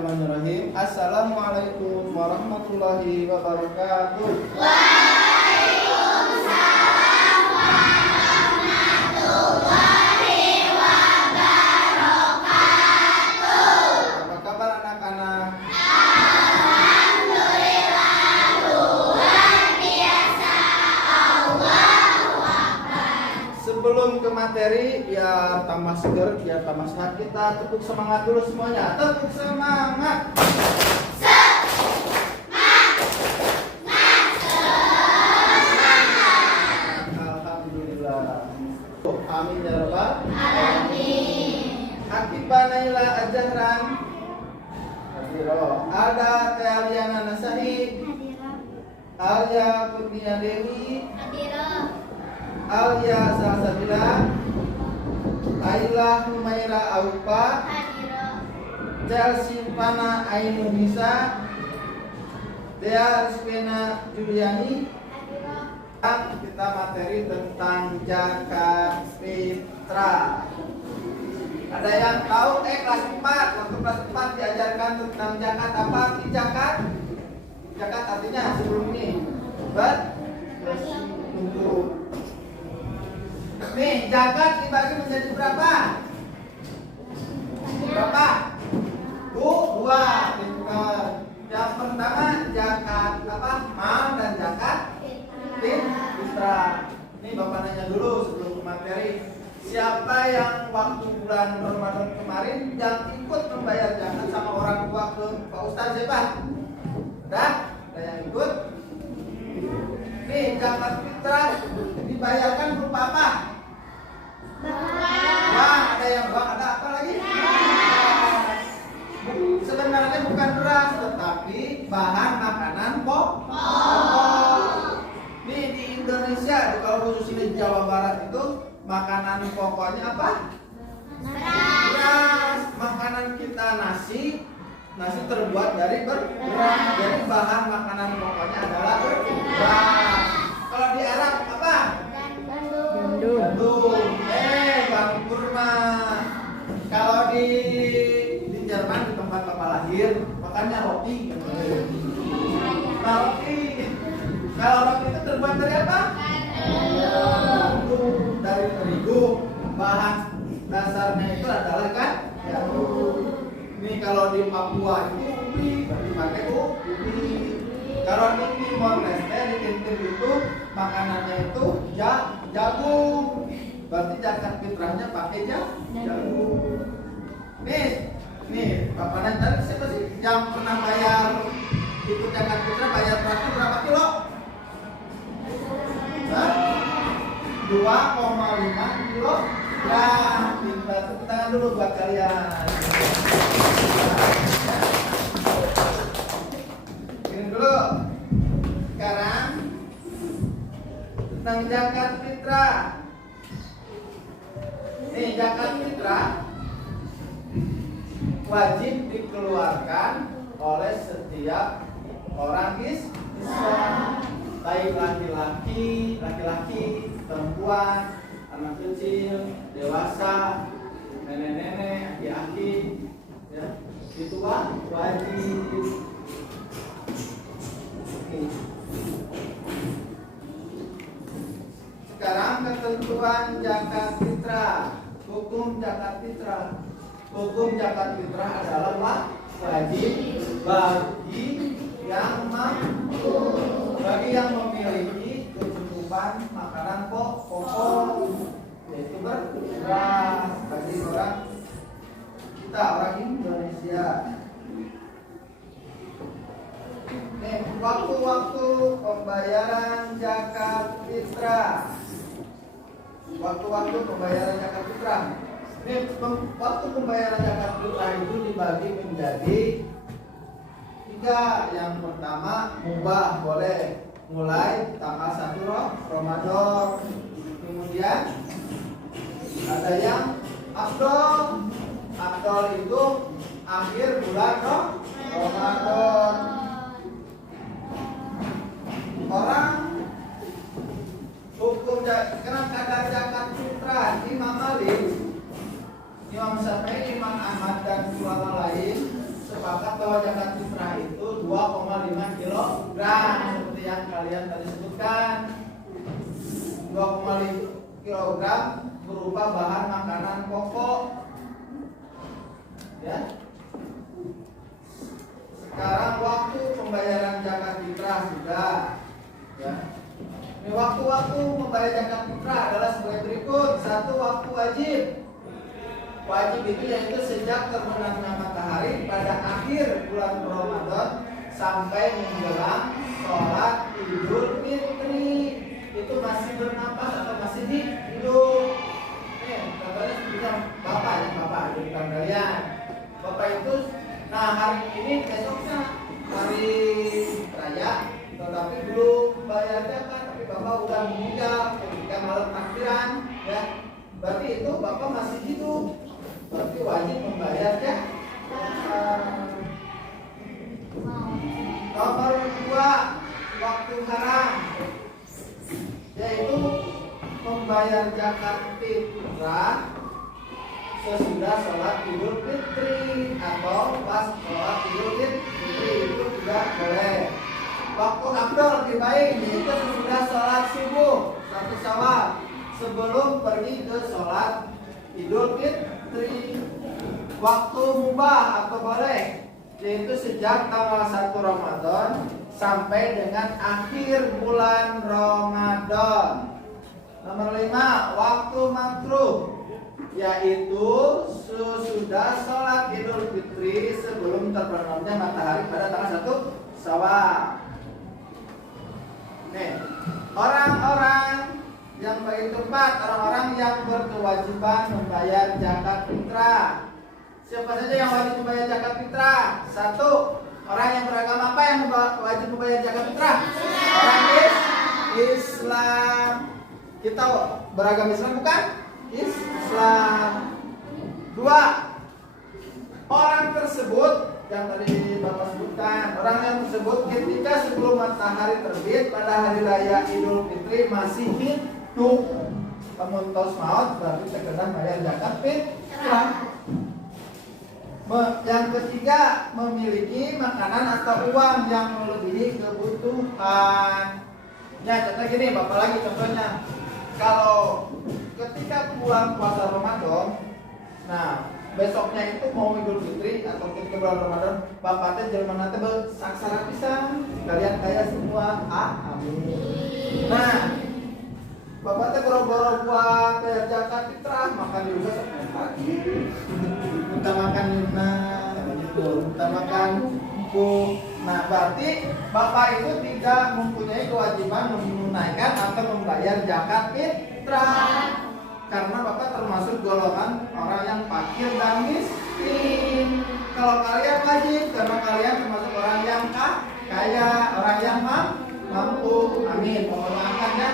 Bismillahirrahmanirrahim. Assalamualaikum warahmatullahi wabarakatuh. Waalaikumsalam warahmatullahi wabarakatuh. Apa kabar anak-anak? Alhamdulillah luar biasa. Allahu Akbar. Sebelum ke materi, biar tambah seger, biar tambah sehat, kita tepuk semangat dulu semuanya. Tepuk semangat. Alhamdulillah. Amin ya rabbal Amin. Akibanailah ajaran. Hadiro. Ada Teh Aliana Nasahi, Alia Kurnia Dewi, Hadirah. Alia Salsabila, Ailah Humaira Aupa, Hadirah. Chelsea Pana Ainunisa, Dea Rizpena Juliani. Hadirah. Kita materi tentang zakat fitrah. Ada yang tahu kelas 4, waktu kelas 4 diajarkan tentang zakat apa arti zakat? Zakat artinya sebelum ini untuk nih zakat dibagi menjadi berapa? Berapa? Dua. Pintar. Yang pertama zakat apa? Mal dan zakat fitrah. Ini Bapak nanya dulu sebelum ke materi. Siapa yang waktu bulan Ramadan kemarin yang ikut membayar zakat sama orang tua ke Pak Ustaz Zebah? Ada yang ikut? Nih zakat fitrah dibayarkan berupa apa? Uang, ada yang uang, ada apa lagi? Sebenarnya bukan beras, tetapi bahan makanan pokok. Nih di Indonesia, kalau khususnya di Jawa Barat itu makanan pokoknya apa? Beras. Makanan kita nasi terbuat dari beras. Jadi bahan makanan pokoknya adalah beras. Kalau di Arab apa? Gandum. Bang kurma. Kalau di Jerman di tempat Bapak lahir makannya roti. Roti. Kalau roti itu terbuat dari apa? Gandum. Dari terigu. Bahan dasarnya itu adalah kan gandum. Ini kalau di Papua itu ubi, dipakai ubi. Kalau di Timor Leste di Kintil itu makanannya itu jagung. Berarti zakat fitrahnya pakai jagung. Nih, Bapak nanya tadi siapa sih yang pernah bayar ikut zakat fitrah bayar berasnya berapa kilo? 2,5 kilo. Ya, kita tepuk tangan dulu buat kalian. Ini dulu. Sekarang tentang zakat fitrah. Nih, zakat fitrah wajib dikeluarkan oleh setiap orang Islam, baik laki-laki, perempuan, anak kecil, dewasa, nenek-nenek, aki-aki, ya, itu wajib. Sekarang ketentuan zakat fitrah, hukum zakat fitrah. Hukum zakat fitrah adalah wajib bagi yang mampu, bagi yang memiliki kecukupan makanan pokok, yaitu beras bagi kita orang Indonesia. Nih, waktu-waktu pembayaran zakat fitrah. Waktu-waktu pembayaran zakat fitrah. Ini waktu pembayaran zakat fitrah itu dibagi menjadi 3. Yang pertama mubah, boleh mulai tanggal 1 Ramadan. Kemudian ada yang afdol. Afdol itu akhir bulan Ramadan. Orang hukum karena kadar zakat fitrah Imam Malik, Imam Syafi'i, Imam Ahmad dan ulama lain sepakat membawa zakat fitrah itu 2,5 kilogram seperti yang kalian tadi sebutkan. 2,5 kilogram berupa bahan makanan pokok. Ya. Sekarang waktu pembayaran zakat fitrah sudah. Ya. Ini waktu-waktu membayar zakat fitrah adalah sebagai berikut. 1. Waktu wajib. Wajib itu yaitu sejak terbenamnya matahari pada akhir bulan Ramadan sampai menjelang sholat Idul Fitri. Itu masih bernapas atau masih hidup. Contohnya seperti bapak ya, bapak bukan kalian. Bapak itu, nah hari ini besoknya hari raya, tetapi belum bayar zakat, tapi bapak udah meninggal ketika malam takbiran, ya. Berarti itu bapak masih hidup. Berarti wajib membayar zakat. Nomor 2, waktu haram, yaitu membayar zakat fitrah sesudah sholat Idul Fitri atau pas sholat Idul Fitri itu tidak boleh. Waktu afdal lebih baik yaitu sesudah sholat subuh 1 Syawal sebelum pergi ke sholat Idul Fitri. Waktu mubah atau boleh yaitu sejak tanggal 1 Ramadan sampai dengan akhir bulan Ramadan. Nomor 5, waktu makruh yaitu sesudah sholat Idul Fitri sebelum terbenamnya matahari pada tanggal 1 Syawal. Nih, orang-orang yang bertempat, orang-orang yang berkewajiban membayar zakat fitrah. Siapa saja yang wajib membayar zakat fitrah? 1. Orang yang beragama apa yang wajib membayar zakat fitrah? Orang Islam. Kita beragama Islam bukan? Islam. 2. Orang tersebut yang tadi Bapak sebutkan, orang yang tersebut ketika sebelum matahari terbit pada hari raya Idul Fitri masih hidup, namun tos maut berarti terkena bayar zakat fitrah. Yang ketiga, memiliki makanan atau uang yang melebihi kebutuhan. Ya, contoh gini, Bapak lagi contohnya. Kalau ketika pulang puasa Ramadan, nah besoknya itu mau Idul Fitri atau ketika bulan Ramadan, Bapak teh jelema nanti saksara pisan, kalian kaya semua. Amin. Nah, Bapak teh boro-boro buat bayar zakat fitrah, makan di rumah pagi. Minta makan lima, gitu. Minta makan empuk. Nah, berarti Bapak itu tidak mempunyai kewajiban menunaikan atau membayar zakat fitrah. Karena Bapak termasuk golongan orang yang fakir dan miskin. Kalau kalian wajib, karena kalian termasuk orang yang kaya, orang yang mampu. Amin. Mohon maafkan ya.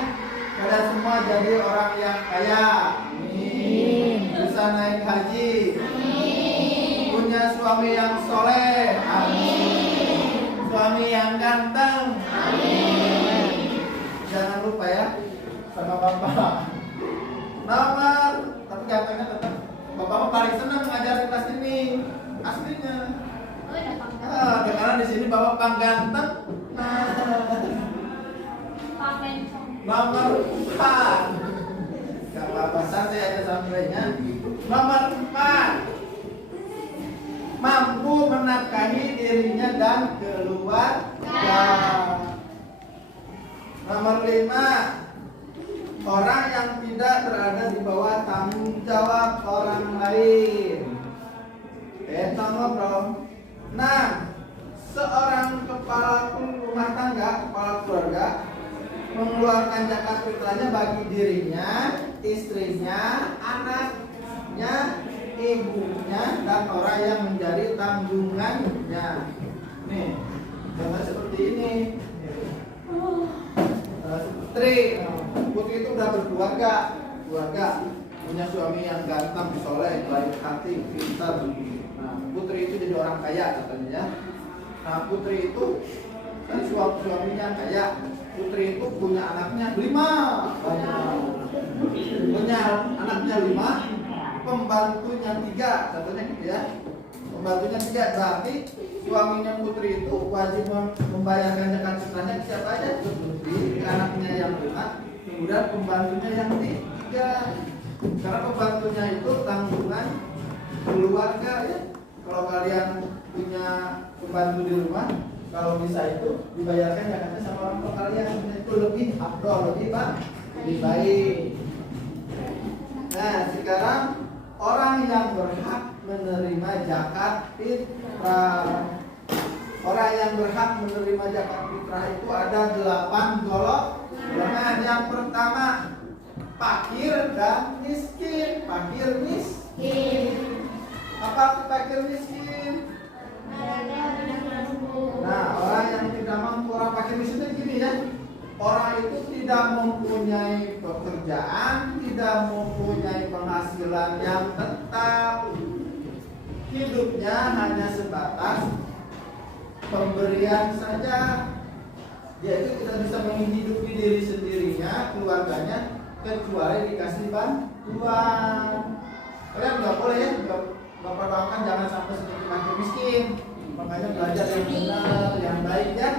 Pada semua jadi orang yang kaya. Amin. Bisa naik haji. Amin. Punya suami yang soleh. Amin. Suami yang ganteng. Amin. Jangan lupa ya sama Bapak. Nomor, tapi gantengnya tetap Bapak paling senang mengajar kelas ini aslinya. Karena di sini Bapak pang ganteng. Nomor 4. Gak apa-apa, santai aja sampainya. Nomor 4, mampu menafkahi dirinya dan keluarga. Nomor 5, orang yang tidak berada di bawah tanggung jawab orang lain. Ngobrol. Nah, seorang kepala rumah tangga, kepala keluarga mengeluarkan zakat fitrahnya bagi dirinya, istrinya, anaknya, ibunya, dan orang yang menjadi tanggungannya. Nih, contoh seperti ini. Putri itu udah berkeluarga, punya suami yang ganteng, soleh, baik hati, pintar. Nah, Putri itu jadi orang kaya katanya. Nah, Putri itu dari suaminya kaya. Putri itu punya anaknya 5, punya anaknya 5, pembantunya 3, contohnya gitu ya. Pembantunya 3, berarti suaminya Putri itu wajib membayarkan zakat fitrahnya ke siapa aja? Ke Putri, ke anaknya yang 5, kemudian pembantunya yang 3. Karena pembantunya itu tanggungan keluarga ya. Kalau kalian punya pembantu di rumah, kalau bisa itu dibayarkan zakatnya sama orang tua kalian, itu lebih afdol, lebih baik. Nah, sekarang orang yang berhak menerima zakat fitrah. Orang yang berhak menerima zakat fitrah itu ada 8 golongan. Yang pertama, fakir dan miskin. Fakir miskin. Apa itu fakir miskin? Nah, orang yang tidak mampu, orang fakir miskin itu gini ya. Orang itu tidak mempunyai pekerjaan, tidak mempunyai penghasilan yang tetap. Hidupnya hanya sebatas pemberian saja. Dia itu tidak bisa menghidupi diri sendirinya, keluarganya, kecuali dikasih bantuan. Kalian nggak boleh ya, Bapak doakan jangan sampai seperti fakir miskin. Makanya belajar yang benar, yang baik ya.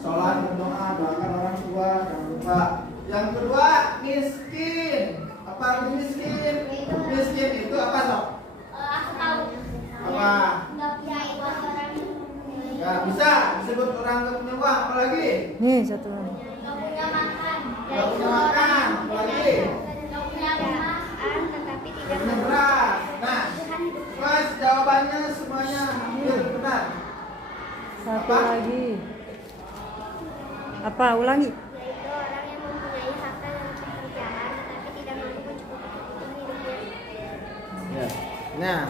Sholat, berdoa, doakan orang tua, jangan lupa. Yang kedua, miskin. Apa itu miskin? Miskin itu apa sob? Aku tahu. Apa? Nggak punya uang orang. Gak bisa disebut orang gak punya uang, apalagi? Nih satu lagi. Nggak punya makan. Gak punya makan, apalagi? Nggak punya rumah, tetapi tidak Gak punya beras. Nah, pas jawabannya semuanya hampir benar. Satu Apa? lagi. Apa? Ulangi. yaitu orang yang mempunyai harta dan pekerjaan tetapi tidak mampu mencukupi kebutuhan hidupnya. Nah,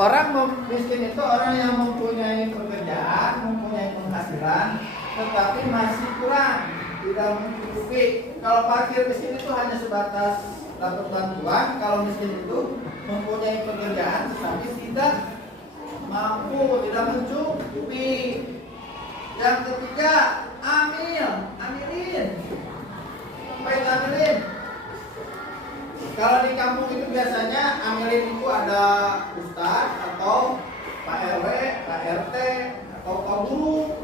orang miskin itu orang yang mempunyai pekerjaan, mempunyai penghasilan, tetapi masih kurang, tidak mencukupi. Kalau fakir miskin itu hanya sebatas dapat bantuan. Kalau miskin itu mempunyai pekerjaan, tetapi tidak mampu, tidak mencukupi. Yang ketiga, amilin. Baik, amilin. Kalau di kampung itu biasanya amilin itu ada ustadz atau Pak RW, Pak RT atau Pak Guru.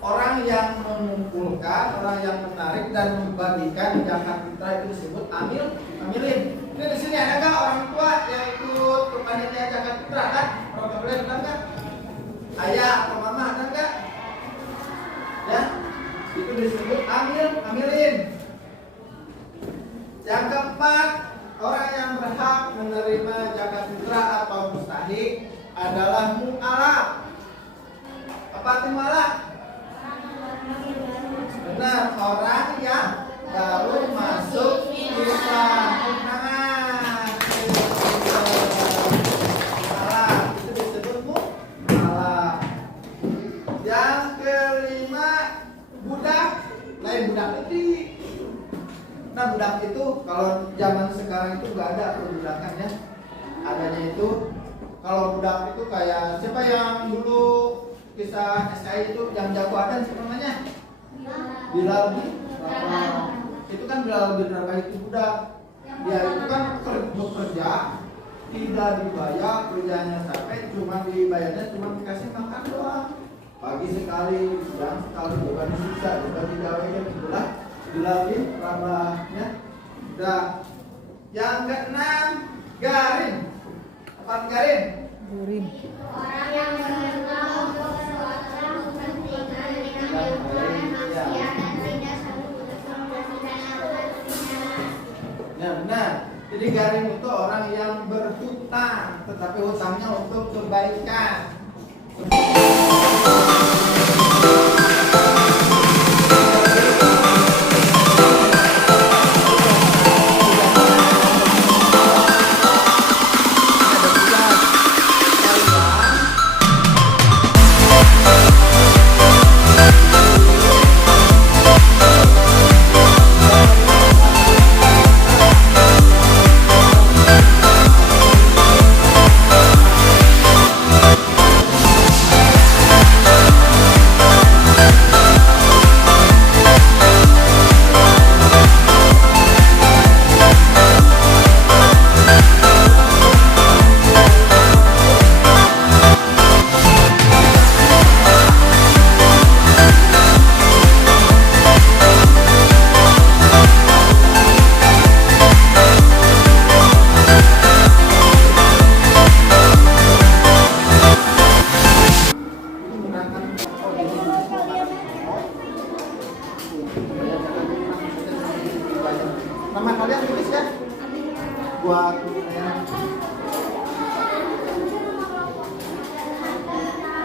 Orang yang mengumpulkan, orang yang menarik dan membagikan zakat fitrah itu disebut amilin. Ini di sini ada nggak orang tua yang ikut panitia zakat fitrah kan? Orang tua kalian ada nggak? Ayah atau mama ada nggak? Ya, itu disebut amilin. Yang keempat, orang yang berhak menerima zakat fitrah atau mustahik adalah mu'alaf. Apa itu mu'alaf? Benar, orang yang baru masuk Islam. Tangan. Mu'alaf, itu disebut mu'alaf. Yang kelima, budak. Lain budak itu. Nah, budak itu kalau zaman sekarang itu nggak ada perbudakan ya. Adanya itu kalau budak itu kayak siapa yang dulu kisah SKI itu yang jago adan siapa namanya? Bilal bin Rabah. Itu kan Bilal bin Rabah itu budak. Dia itu kan bekerja tidak dibayar, kerjanya capek, cuma dibayarnya cuma dikasih makan doang. Pagi sekali, siang sekali, bukan disiksa, bukan digawein sebelah. Bilal bin Rabahnya. Udah. Yang keenam, garin. Apa garin? Gurin. Orang yang mengenal seseorang kepentingan dengan lingkungan maksiat dan tidak sanggup untuk melaksanakan dirinya. Ya benar. Jadi garing itu orang yang berhutang, tetapi hutangnya untuk kebaikan. buat ya.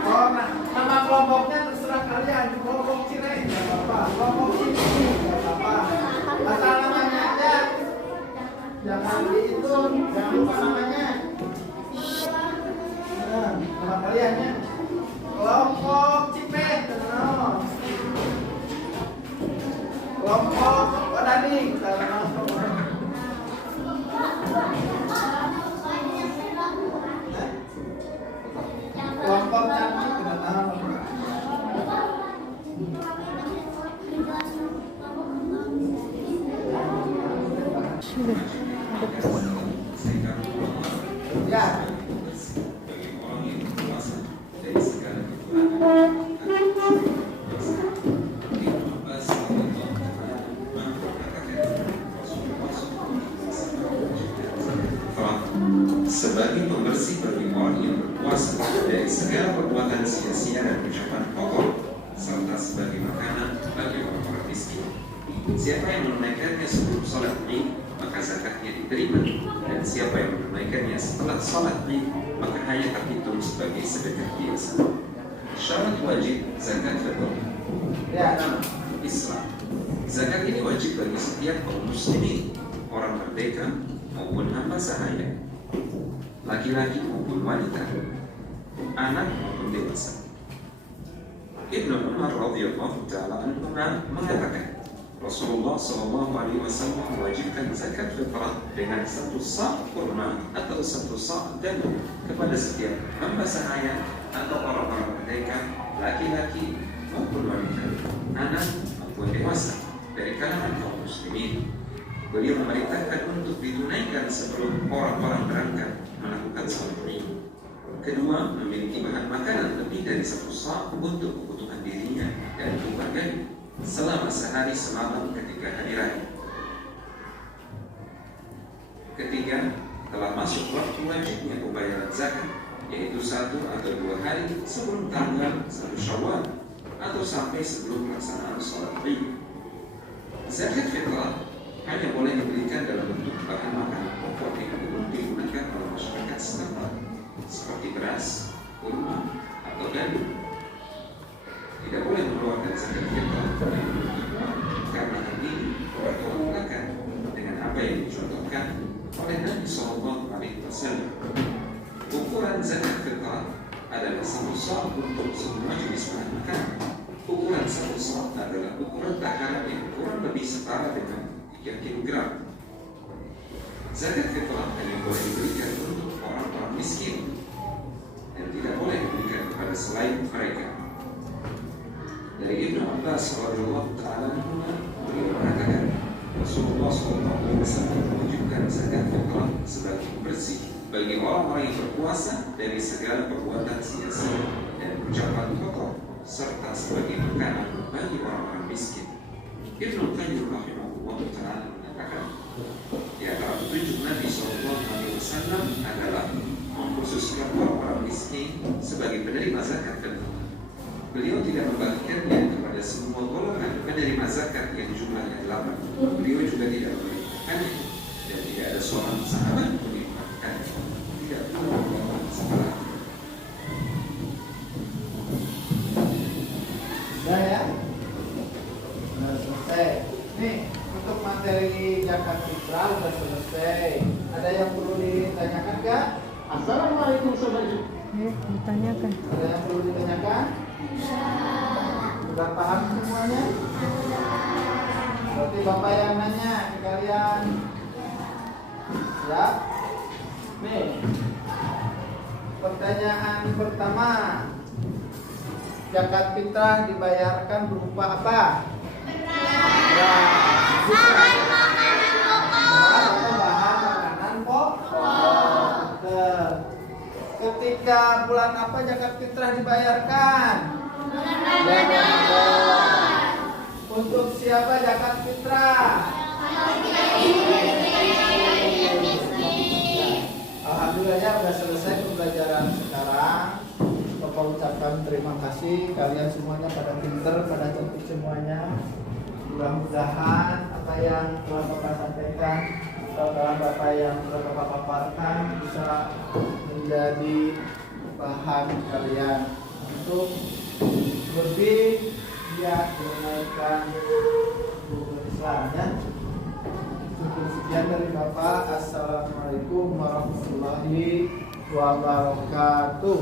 Oh, nah, nama kelompoknya terserah kalian. Kelompok Cireng nggak apa-apa, kelompok ini nggak apa-apa. Asal namanya aja, jangan dihitung, jangan lupa namanya. Nah, nama kalian ya. Kelompok Cipet, kenal. Kelompok Wadani, kenal. Kelompok Cantik, kenal. Sudah. Ada pesan. Ya. Sebagai pembersih bagi orang yang berpuasa dari segala perbuatan sia-sia dan ucapan kotor, serta sebagai makanan bagi orang-orang miskin. Siapa yang menunaikannya sebelum sholat Id, maka zakatnya diterima, dan siapa yang menunaikannya setelah sholat Id, maka hanya terhitung sebagai sedekah biasa. Syarat wajib zakat fitrah. Ya. Islam. Zakat ini wajib bagi setiap kaum muslimin, orang merdeka maupun hamba sahaya, laki-laki maupun wanita, anak maupun dewasa. Ibnu Umar radhiyallahu taala anhu mengatakan, Rasulullah SAW mewajibkan zakat fitrah dengan 1 sa' kurma atau 1 sa' gandum kepada setiap hamba sahaya atau orang-orang merdeka, laki-laki maupun wanita, anak maupun dewasa dari kalangan kaum muslimin. Beliau memerintahkan untuk ditunaikan sebelum orang-orang berangkat melakukan salat Id. Kedua, memiliki bahan makanan lebih dari 1 sa' untuk kebutuhan dirinya dan keluarganya selama sehari semalam ketika hari raya. Ketiga, telah masuk waktu wajibnya pembayaran zakat, yaitu 1 atau 2 hari sebelum tanggal 1 Syawal atau sampai sebelum pelaksanaan salat Id. Zakat fitrah hanya boleh diberikan dalam bentuk bahan makanan pokok yang umum digunakan oleh masyarakat setempat, seperti beras, kurma, atau gandum. Tidak boleh mengeluarkan zakat fitrah dari bentuk uang, karena hal ini bertolak belakang dengan apa yang dicontohkan oleh Nabi SAW. Ukuran zakat fitrah adalah 1 sa' untuk semua jenis bahan makanan. Ukuran 1 sa' adalah ukuran takaran yang kurang lebih setara dengan 3 kg. Zakat fitrah hanya boleh diberikan untuk orang-orang miskin dan tidak boleh diberikan kepada selain mereka. Dari Ibnu Abbas radhiyallahu taala anhu, beliau mengatakan, Rasulullah SAW mewajibkan zakat fitrah sebagai pembersih bagi orang-orang yang berpuasa dari segala perbuatan sia-sia dan ucapan kotor, serta sebagai makanan bagi orang-orang miskin. Ibnu Qayyim rahimahullah taala mengatakan, di antara petunjuk Nabi SAW adalah mengkhususkan orang-orang miskin sebagai penerima zakat fitrah. Beliau tidak membagikannya kepada semua golongan penerima zakat yang jumlahnya 8. Beliau juga tidak memerintahkannya, dan tidak ada seorang sahabat pun yang melakukannya. Tidak perlu melakukan sekolah. Sudah ya? Sudah selesai. Nih, untuk materi zakat fitrah sudah selesai. Ada yang perlu ditanyakan nggak? Assalamualaikum sobat. Ditanyakan. Ada yang perlu ditanyakan? Sudah paham semuanya? Berarti Bapak yang nanya ke kalian. Ya? Nih, pertanyaan pertama, zakat fitrah dibayarkan berupa apa? Bahan makanan pokok. Ketika bulan apa zakat fitrah dibayarkan? Bulan Ramadan. Untuk siapa zakat fitrah? Alhamdulillah ya, sudah selesai pembelajaran sekarang. Bapak ucapkan terima kasih, kalian semuanya pada pinter, pada cantik semuanya. Mudah-mudahan apa yang telah Bapak sampaikan mudah-mudahan Bapak yang sudah Bapak paparkan bisa menjadi bahan kalian untuk lebih giat menunaikan hukum Islam ya. Cukup sekian dari Bapak. Assalamualaikum warahmatullahi wabarakatuh.